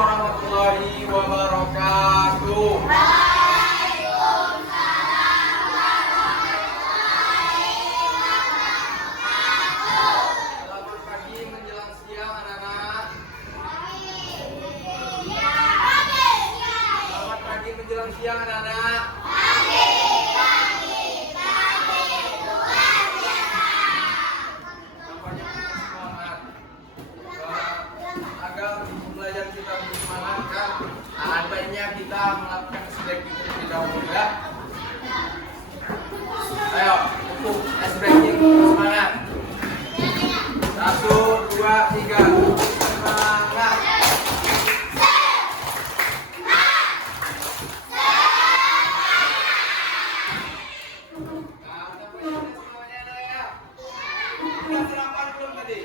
warahmatullahi wabarakatuh. Selamat pagi menjelang siang anak-anak. Selamat pagi menjelang siang anak-anak. Agar belajar kita lebih semangat kan, baiknya kita melakukan stretching terlebih dahulu ya. Ayo, untuk stretching semangat. 1, 2, 3, semangat. Udah sarapan belum tadi?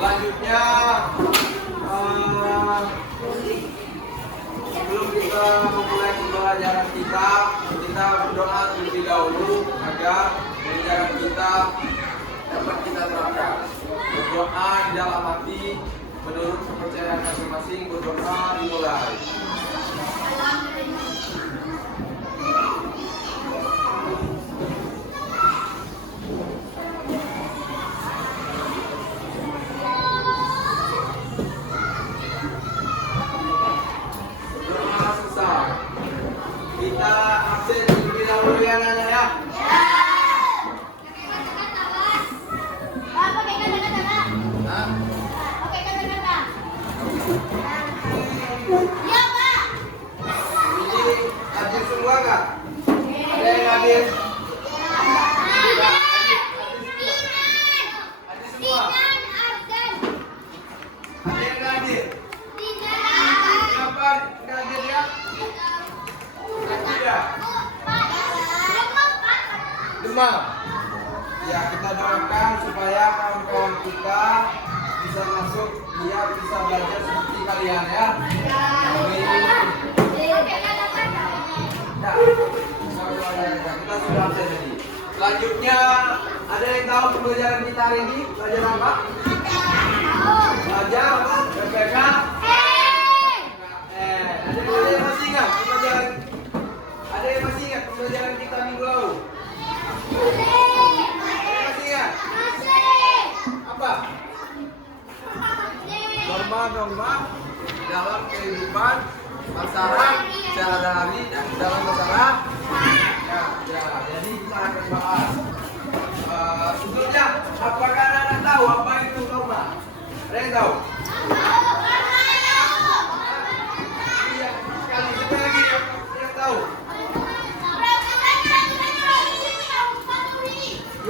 Selanjutnya sebelum kita memulai pembelajaran kita berdoa terlebih dahulu agar pembelajaran kita dapat kita terapkan. Berdoa di dalam hati menurut kepercayaan masing-masing. Berdoa dimulai. Kita absen terlebih dahulu ya anak-anak ya. Ini hadir semua nggak? Ada yang hadir? Tidak. Hadir semua. Ada yang nggak hadir? Kenapa nggak hadir ya? Tidak. Demam. Ya, kita doakan supaya kawan-kawan kita bisa masuk, dia bisa belajar seperti kalian ya. Amin. Nah, kita sudah absen tadi. Selanjutnya, ada yang tahu pembelajaran kita hari ini? Belajar apa? Belajar apa? BPK? Ada yang masih ingat pembelajaran? Ada yang masih ingat pembelajaran kita minggu lalu? Ada yang masih ingat? Apa? Norma-norma dalam kehidupan masyarakat sehari-hari dan dalam masyarakat. Ya, jadi kita akan bahas. Sebelumnya, apakah anak-anak tahu apa itu norma? Ada yang tahu? Iya, sekali. Siapa lagi yang tahu?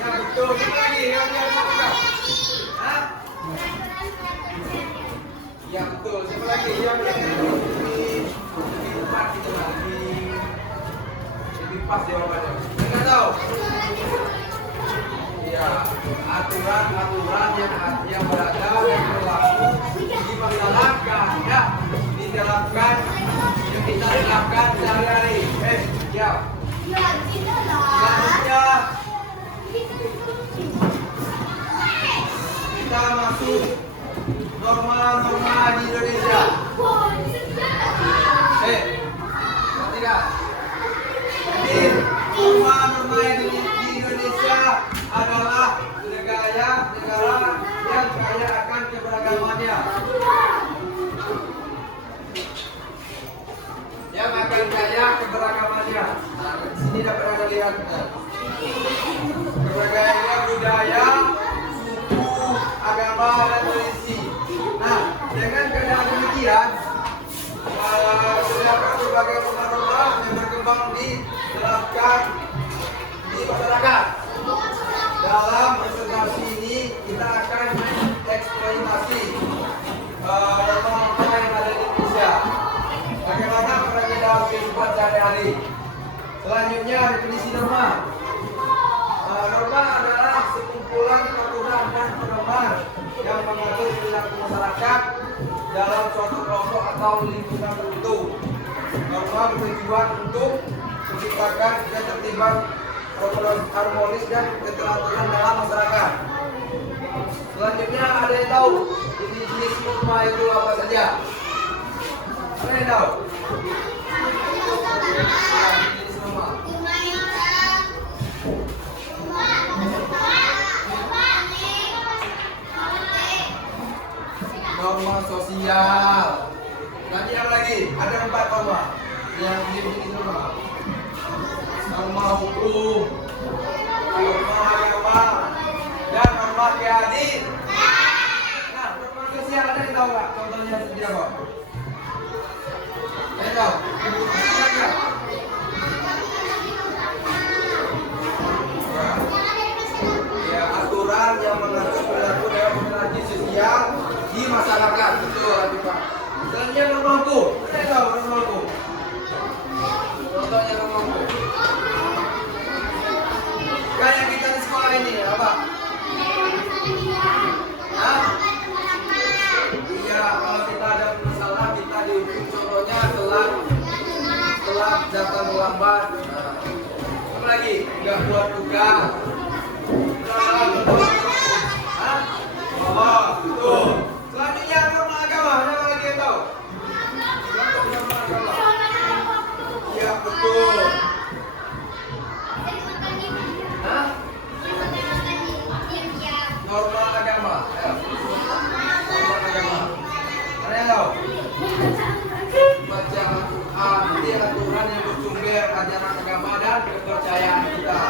Ya betul. Siapa lagi yang tahu? Hah? Ya betul. Siapa lagi yang lebih tepat gitu lah, lebih pas jawabannya? Enggak tahu? Ya, aturan-aturan yang berada dan berlaku dilaksanakan ya, diterapkan, yang kita terapkan sehari-hari. Ya. Selanjutnya kita masuk norma-norma di Indonesia. Ngerti gak? Jadi norma-norma di Indonesia adalah negara yang kaya akan keberagamannya. Yang akan kaya keberagamannya. Nah, di sini dapat Anda lihat. Keberagamannya budaya, suku, agama, dan tradisi. Nah, dengan keadaan demikian, terdapat berbagai norma yang berkembang diterapkan di masyarakat. Dalam presentasi ini kita akan eksploitasi norma-norma yang ada di Indonesia. Bagaimana perannya dalam kehidupan sehari-hari. Selanjutnya definisi norma. Norma adalah sekumpulan peraturan dan pedoman yang mengatur perilaku masyarakat dalam suatu kelompok atau lingkungan tertentu. Norma bertujuan untuk menciptakan ketertiban, harmonis dan keteraturan dalam masyarakat. Selanjutnya ada yang tahu jenis norma itu apa saja? Ada yang tahu? Jenis norma. Norma sosial. Nanti yang lagi ada 4 norma yang jenis norma. Norma hukum, norma agama, dan norma keadilan. Nah, norma sosial ada yang tahu nggak? Contohnya seperti apa? Ada yang tahu? Ya, aturan yang mengatur perilaku dalam interaksi sosial di masyarakat. Betul, Pak. Selanjutnya norma hukum. Ada yang tahu norma hukum? Contohnya norma hukum. Kayak kita di sekolah ini apa? Hah? Iya, kalau kita ada masalah kita dihukum, contohnya telat datang terlambat. Nah, apa lagi? Nggak buat tugas. Hah? Oh, betul. Selanjutnya norma agama, ada lagi yang tahu? Norma agama. Iya, betul. Hah? Norma agama. Norma agama. Ada yang tahu? Baca Al-Quran, ini aturan yang bersumber ajaran agama dan kepercayaan kita.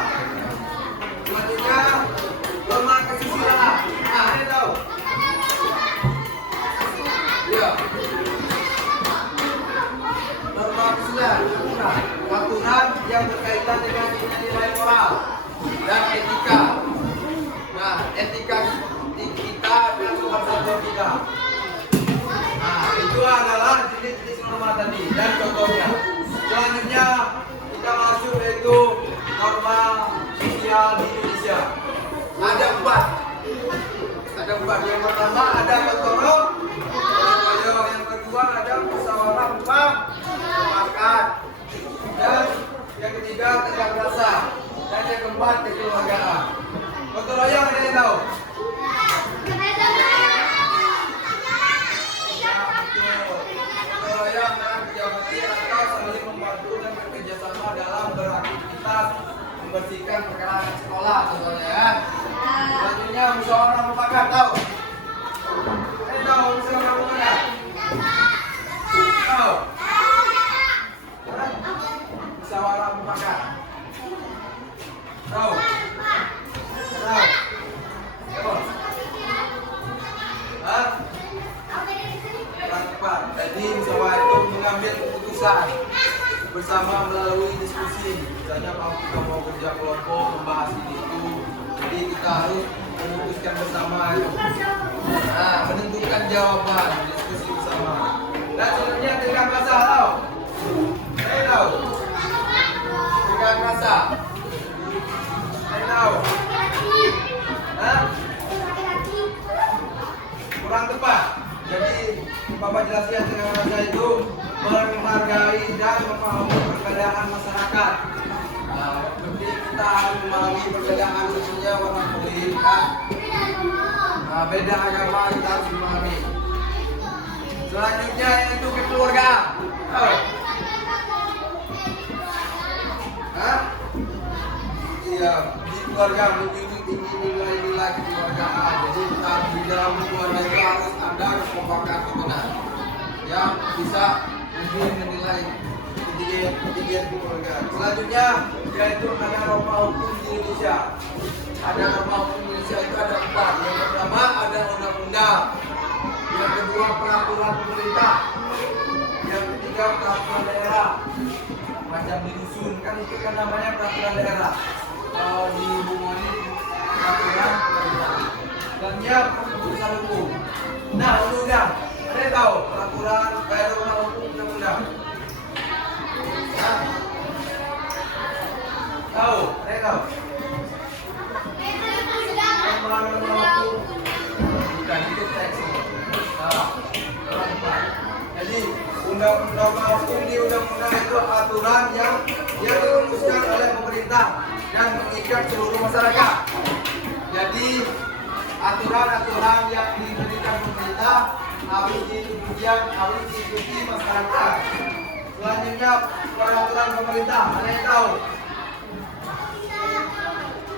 Selanjutnya norma kesusilaan. Nah, ada yang tahu? Ya. Norma kesusilaan. Nah, aturan yang berkaitan dengan nilai moral dan etika. Nah, etika kita dan sopan santun kita. Nah, itu adalah jenis-jenis norma tadi dan contohnya. Selanjutnya kita masuk yaitu norma sosial di Indonesia. Ada 4. Ada 4. Yang pertama ada gotong, yang kedua ada musyawarah mufakat, dan yang ketiga tegak rasa, dan yang keempat kekeluargaan. Gotong royong ada yang tahu? Gotong royong adalah kerja bakti atau saling membantu dan bekerja sama dalam beraktivitas membersihkan perkarangan sekolah, contohnya ya. Selanjutnya musyawarah mufakat, tahu? Ada yang tahu musyawarah mufakat? Tahu? Musyawarah mufakat. Tahu? Tahu? Tahu? Hah? Tepat. Jadi musyawarah itu mengambil keputusan bersama melalui diskusi. Misalnya kita mau kerja kelompok membahas itu, jadi kita harus memutuskan bersama itu. Nah, menentukan jawaban, diskusi bersama. Dan selanjutnya tegak rasa, tahu? Saya tahu. Tegak rasa. Saya tahu. Hah? Kurang tepat. Jadi Bapak jelaskan tegak rasa itu menghargai dan memahami perbedaan masyarakat. Nah, jadi kita harus memahami perbedaan khususnya warna kulit kan. Nah, beda agama kita harus memahami. Selanjutnya yaitu kekeluargaan. Oh. Hah? Iya, di keluarga menjunjung tinggi nilai-nilai kekeluargaan. Jadi kita di dalam keluarga itu harus ada kekompakan benar yang bisa menilai ketinggian keluarga. Selanjutnya yaitu ada norma hukum di Indonesia. Ada norma hukum di Indonesia itu ada 4. Yang pertama ada undang-undang. Yang kedua peraturan pemerintah. Yang ketiga peraturan daerah. Macam di dusun kan itu kan namanya peraturan daerah. Kalau di hubungan peraturan pemerintah. Dan yang keputusan hukum. Nah, undang-undang. Ada yang tahu peraturan daerah hukum undang-undang? Tahu? Ada yang tahu? Yang melanggar waktu bukan aturan yang dirumuskan oleh pemerintah dan mengikat seluruh masyarakat. Jadi aturan-aturan yang diberikan pemerintah harus diikuti masyarakat. Selanjutnya peraturan pemerintah, ada yang tahu?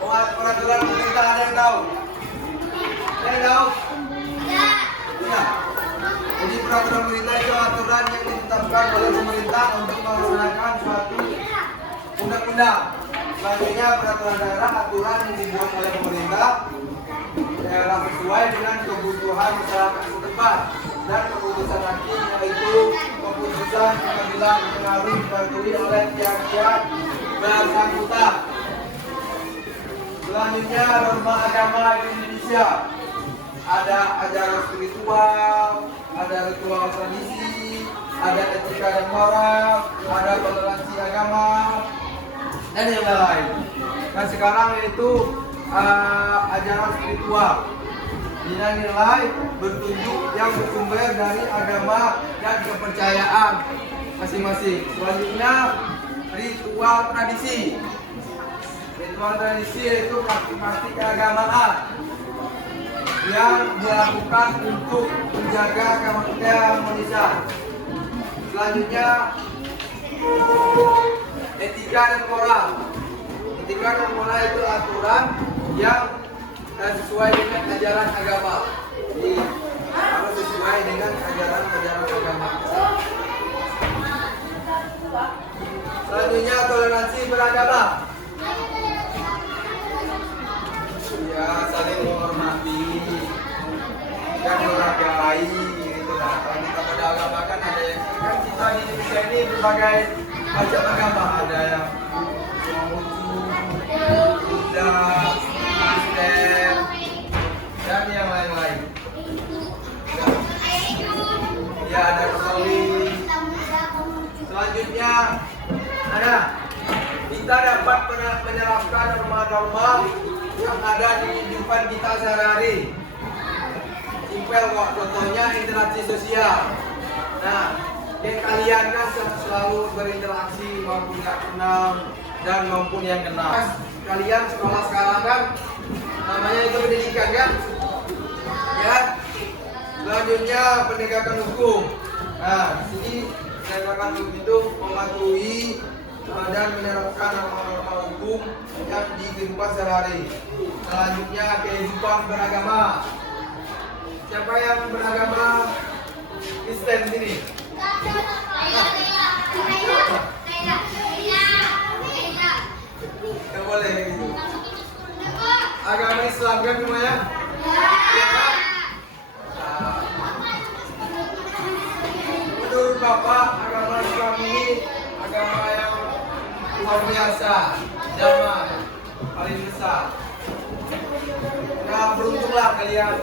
Peraturan pemerintah ada yang tahu? Ada yang tahu? Ya. Jadi peraturan pemerintah itu aturan yang ditetapkan oleh pemerintah untuk melaksanakan suatu undang-undang. Selanjutnya peraturan daerah, aturan yang dibuat oleh pemerintah daerah sesuai dengan kebutuhan masyarakat setempat, dan keputusan hakim yaitu keputusan pengadilan yang harus dipatuhi oleh pihak-pihak bersangkutan. Selanjutnya norma agama Indonesia. Ada ajaran spiritual, ada ritual tradisi, ada etika dan moral, ada toleransi agama, dan yang lain. Nah sekarang yaitu ajaran spiritual. Nilai-nilai bertunjuk yang bersumber dari agama dan kepercayaan masing-masing. Selanjutnya ritual tradisi. Ritual tradisi yaitu praktik-praktik keagamaan yang dilakukan untuk menjaga keharmonisan. Selanjutnya etika dan moral. Etika dan moral itu aturan yang sesuai dengan ajaran agama. Jadi harus sesuai dengan ajaran agama. Selanjutnya toleransi beragama. Ya, saling menghormati dan menghargai gitu. Nah, kalau kita pada agama kan ada yang kan kita di Indonesia ini berbagai macam agama, ada yang Konghucu, Buddha, Kristen, dan yang lain-lain. Ya, ada Katolik. Selanjutnya ada kita dapat menerapkan norma-norma yang ada di kehidupan kita sehari-hari. Simpel kok, contohnya interaksi sosial. Nah, yang kalian kan selalu berinteraksi maupun nggak kenal dan maupun yang kenal. Kalian sekolah sekarang kan namanya itu pendidikan kan? Ya. Selanjutnya penegakan hukum. Nah, di sini penegakan hukum itu mematuhi dan menerapkan norma-norma hukum yang di kehidupan sehari-hari. Selanjutnya kehidupan beragama. Siapa yang beragama Kristen sini? Tidak boleh gitu. Agama Islam kan semuanya? Ya kan? Menurut Bapak, agama Islam ini agama yang luar biasa, damai, paling besar. Nah, beruntunglah kalian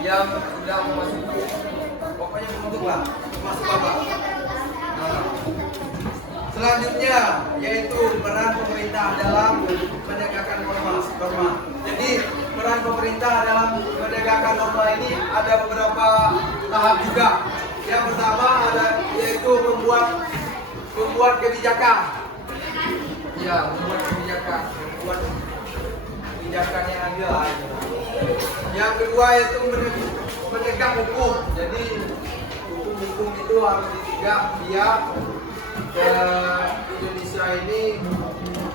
yang sudah memasuki, pokoknya beruntunglah masuk Bapak. Nah, selanjutnya yaitu peran pemerintah dalam menegakkan norma. Jadi peran pemerintah dalam menegakkan norma ini ada beberapa tahap juga. Yang pertama ada yaitu membuat kebijakan. Ya, membuat kebijakan yang adil. Yang kedua yaitu menegak hukum. Jadi hukum itu harus ditegak biar Indonesia ini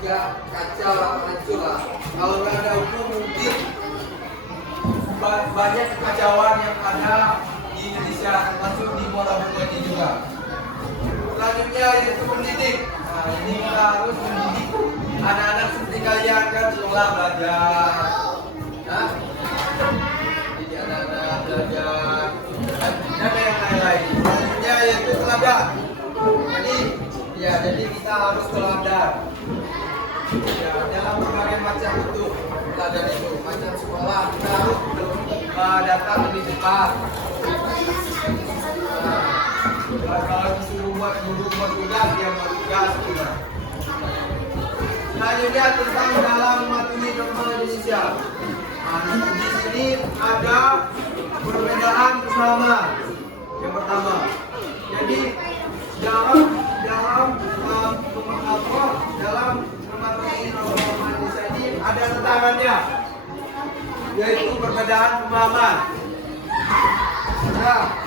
nggak kacau hancur lah. Kalau nggak ada hukum mungkin banyak kekacauan yang ada di Indonesia, termasuk di Muara-Muara juga. Selanjutnya yaitu pendidik. Nah, ini kita harus mendidik anak-anak seperti kalian kan sekolah belajar. Nah, jadi anak-anak belajar dan yang lain-lain. Selanjutnya yaitu teladan. Jadi kita harus teladan. Ya, dalam berbagai macam bentuk teladan itu, macam sekolah kita harus datang lebih cepat. Kalau disuruh buat tugas, dia buat tugas juga. Selanjutnya tentang dalam mematuhi norma Indonesia. Nah, di sini ada perbedaan kesamaan. Yang pertama, jadi dalam tantangannya, yaitu perbedaan pemahaman. Nah,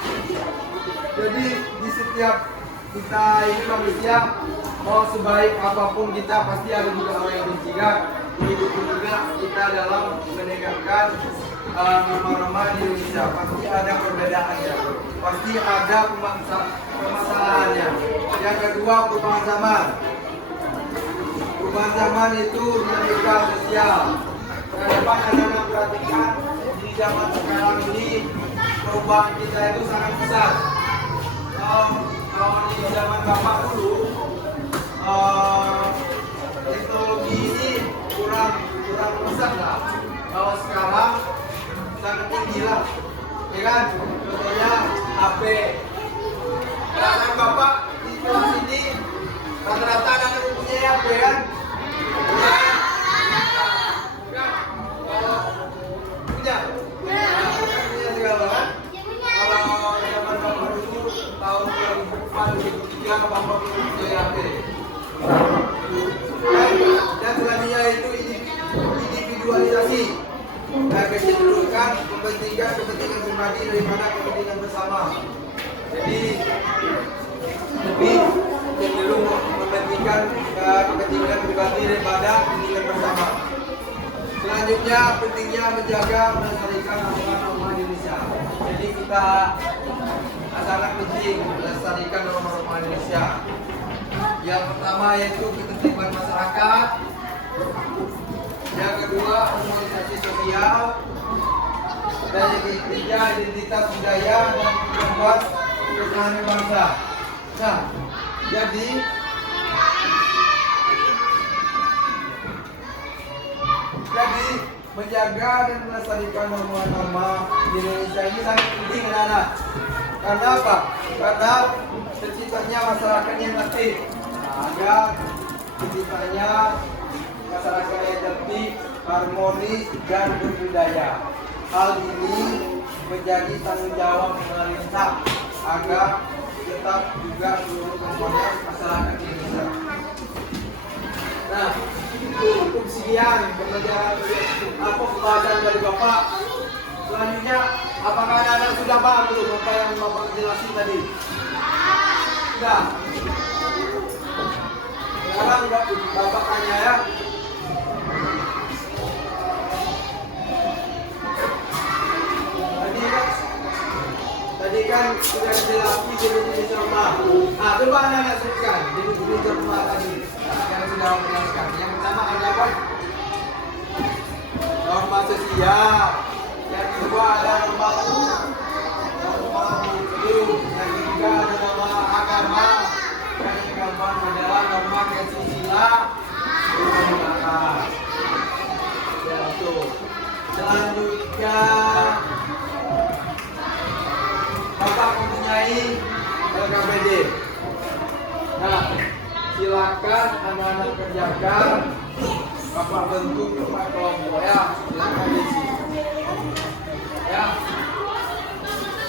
jadi di setiap kita ini manusia, mau sebaik apapun kita pasti ada juga orang yang benci kan. Begitu juga kita dalam menegakkan norma-norma di Indonesia pasti ada perbedaannya, pasti ada permasalahannya. Yang kedua, perubahan zaman. Perubahan zaman itu dinamika sosial. Kenapa anak-anak perhatikan di zaman sekarang ini perubahan kita itu sangat besar. Kalau di zaman bapak dulu teknologi ini kurang besar lah. Kalau sekarang sangat tinggi lah, ya kan? Contohnya HP. Anak bapak di kelas ini rata-rata anak mempunyai HP kan? Ya. Punya segala kan? Kalau zaman bapak dulu tahun 2004 bapak mempunyai HP. Dan selanjutnya itu individualisasi. Nah, kecenderungan kepentingan pribadi daripada kepentingan bersama. Jadi lebih cenderung mementingkan kepentingan pribadi daripada kepentingan bersama. Selanjutnya pentingnya menjaga melestarikan norma-norma Indonesia. Jadi kita sangat penting melestarikan norma-norma Indonesia. Yang pertama yaitu ketertiban masyarakat. Yang kedua organisasi sosial. Dan yang ketiga identitas budaya dan membuat ketahanan bangsa. Nah, jadi menjaga dan melestarikan norma-norma di Indonesia ini sangat penting anak-anak. Karena apa? Karena terciptanya masyarakat yang tertib. Agar terciptanya masyarakat yang tertib, harmonis dan berbudaya. Hal ini menjadi tanggung jawab pemerintah agar tetap juga seluruh komponen masyarakat Indonesia. Nah, cukup sekian pembahasan dari Bapak. Selanjutnya, apakah anak-anak sudah paham belum apa yang Bapak jelasin tadi? Sudah. Sekarang Bapak tanya ya. Tadi kan sudah dijelaskan jenis-jenis norma. Nah, coba anak-anak sebutkan jenis-jenis norma tadi yang sudah menjelaskan. Yang pertama ada apa? Norma sosial. Yang kedua ada norma hukum. Yang ketiga ada norma agama. Yang keempat adalah norma kesusila. Selanjutnya Bapak mempunyai LKPD. Nah, silakan anak-anak kerjakan. Bapak bentuk Bapak kelompok ya. Silakan diisi. Ya.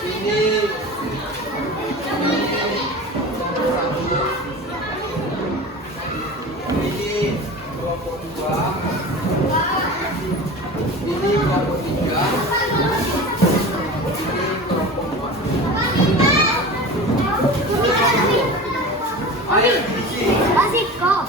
Ini kelompok 2. Ini kelompok 3. Ayo diisi. Asik kok.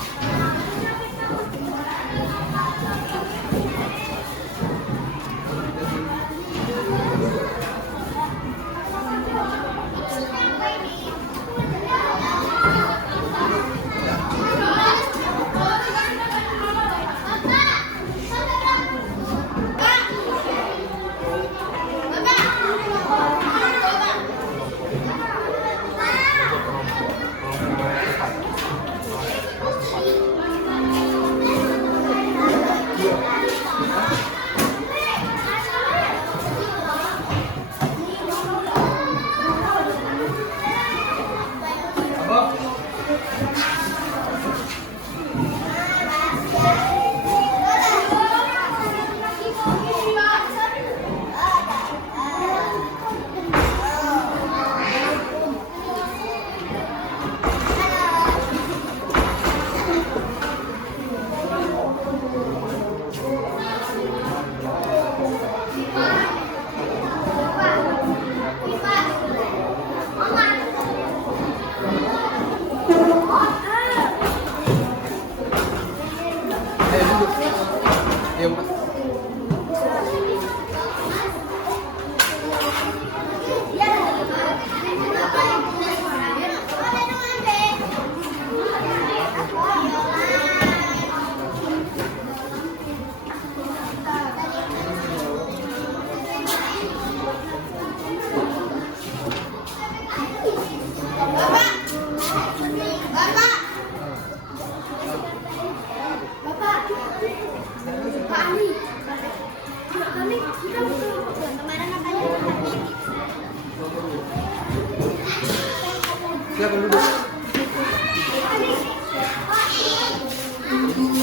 Duduk.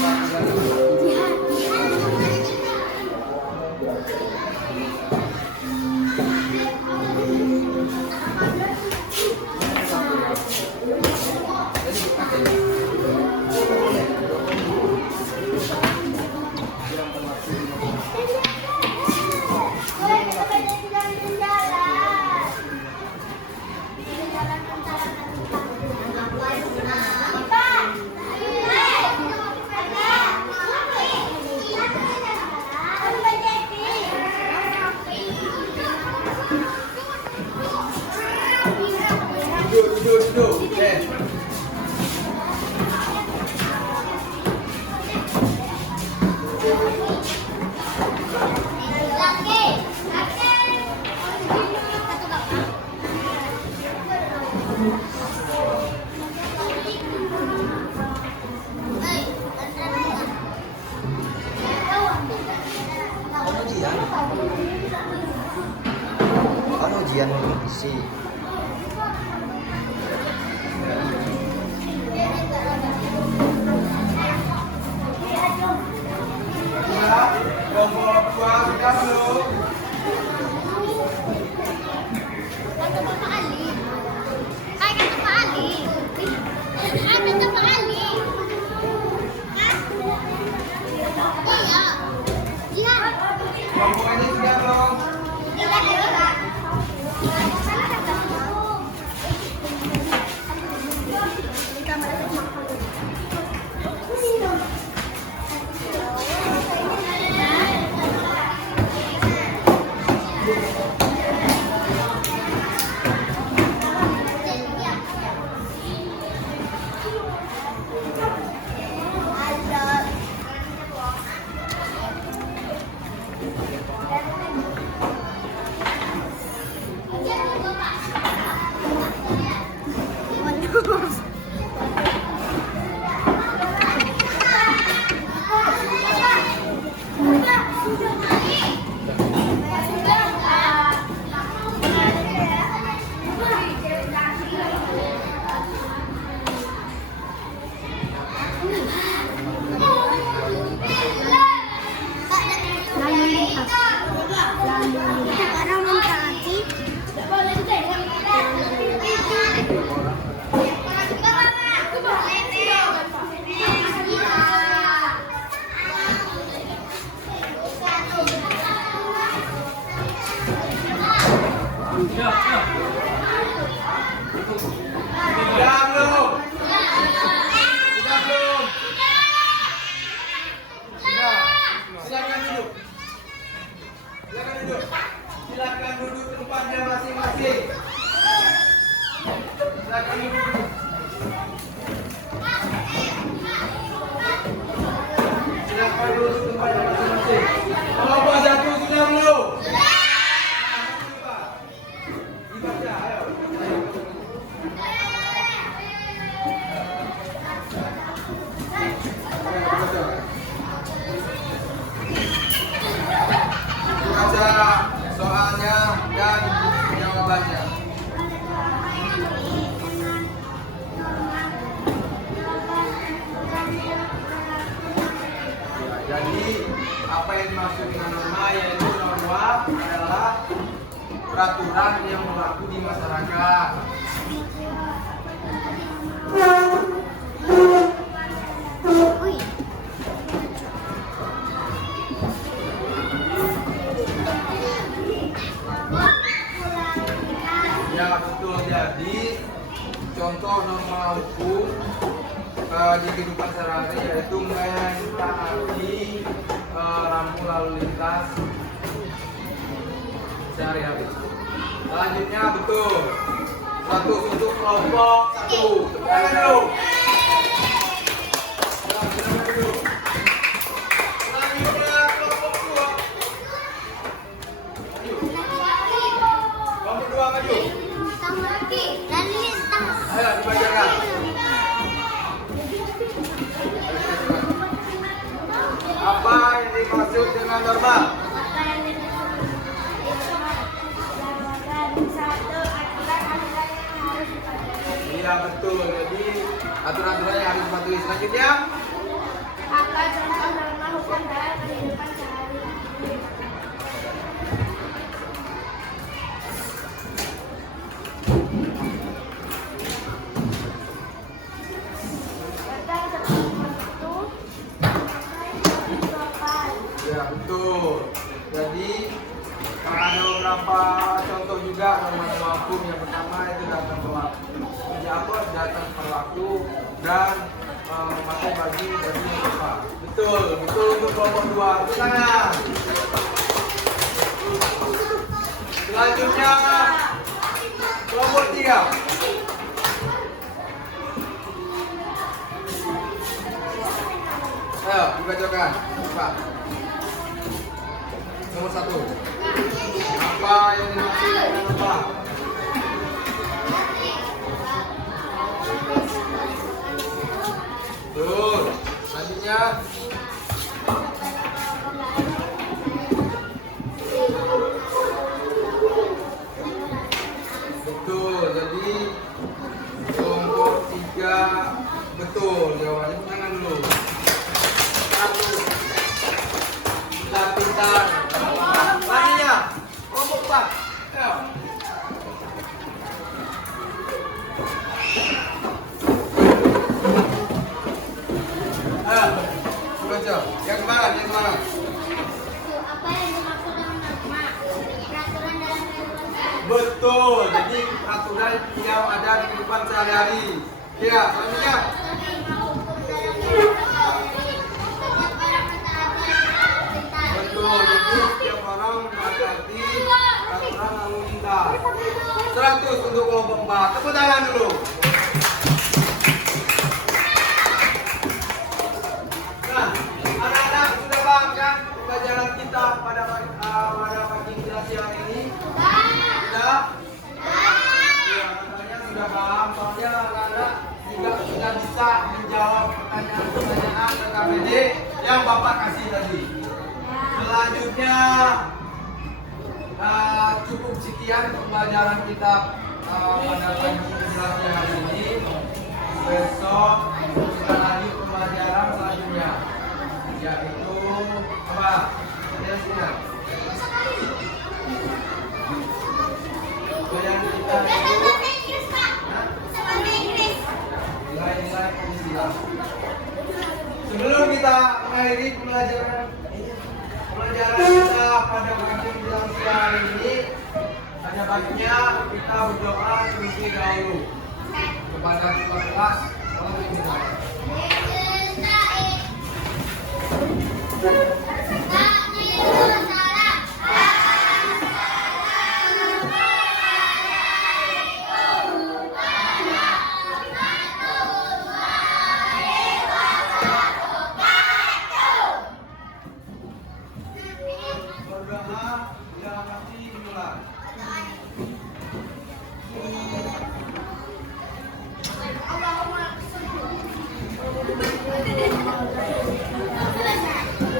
Kan ujian isi. Kelompok dua sudah belum? Kata Bapak Ali. Kata Bapak Ali. Kata Bapak Ali. Iya. Iya. Kelompok ini sudah belum? Sudah belum? Sudah belum? Sudah. Silakan duduk. Silakan duduk. Silakan duduk tempatnya masing-masing. Silakan duduk. Silakan duduk tempatnya masing-masing. Kelompok satu sudah belum? Dibaca, ayo. Baca soalnya dan jawabannya. Jadi apa yang dimaksud dengan norma, yaitu norma adalah peraturan yang berlaku di masyarakat. Ya betul, jadi contoh norma hukum di kehidupan sehari-hari yaitu mentaati rambu lalu lintas sehari-hari. Selanjutnya betul, satu untuk kelompok satu. Sebentar dulu. Selanjutnya kelompok dua. Kelompok dua maju. Ayo dibacakan. Apa yang dimaksud dengan norma? Iya betul. Jadi aturan-aturan yang harus dipatuhi. Selanjutnya Jadi ada beberapa contoh juga norma hukum. Yang pertama itu datang berwaktu. Datang berwaktu dan memakai baju yang tepat. Betul untuk kelompok 2. Tangan. Selanjutnya kelompok 3. Ayo dibacakan. Cepat. Nomor 1. Apa yang dimaksud dengan apa? Betul. Selanjutnya betul. Jadi kelompok 3 betul jawabannya. Tangan dulu. 1. Lapisan. Lainnya kelompok 4. Ayo. Baca. Yang mana? Apa yang dimaksud dengan norma? Peraturan dalam kehidupan. Betul. Jadi aturan yang ada di kehidupan sehari-hari. Ya, selanjutnya. Betul. Jadi setiap orang menaati aturan lalu lintas. 100 untuk kelompok 4. Tepuk tangan dulu. Nah, anak-anak sudah paham kan pelajaran kita pada pagi kita siang ini? Sudah? Ya, katanya sudah paham. Soalnya anak-anak juga sudah bisa menjawab pertanyaan-pertanyaan KKPD yang Bapak kasih tadi. Selanjutnya cukup sekian pembelajaran kita pada pagi kita siang hari ini. Besok kita lanjut pembelajaran selanjutnya, yaitu apa? Jelaskan. Yang kita nilai-nilai Pancasila. Sebelum kita mengakhiri pembelajaran kita pada pagi menjelang siang hari ini, ada baiknya kita berdoa terlebih dahulu kepada kepala kelas. Berdoa dalam hati dimulai.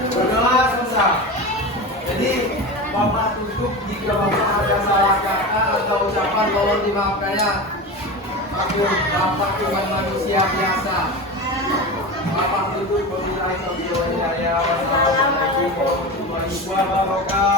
Berdoa selesai. Jadi Bapak tutup jika Bapak ada salah kata atau ucapan mohon dimaafkan ya. Bapak cuma manusia biasa. Bapak tutup wabillahi taufiq wal hidayah. Wassalamualaikum warahmatullahi wabarakatuh.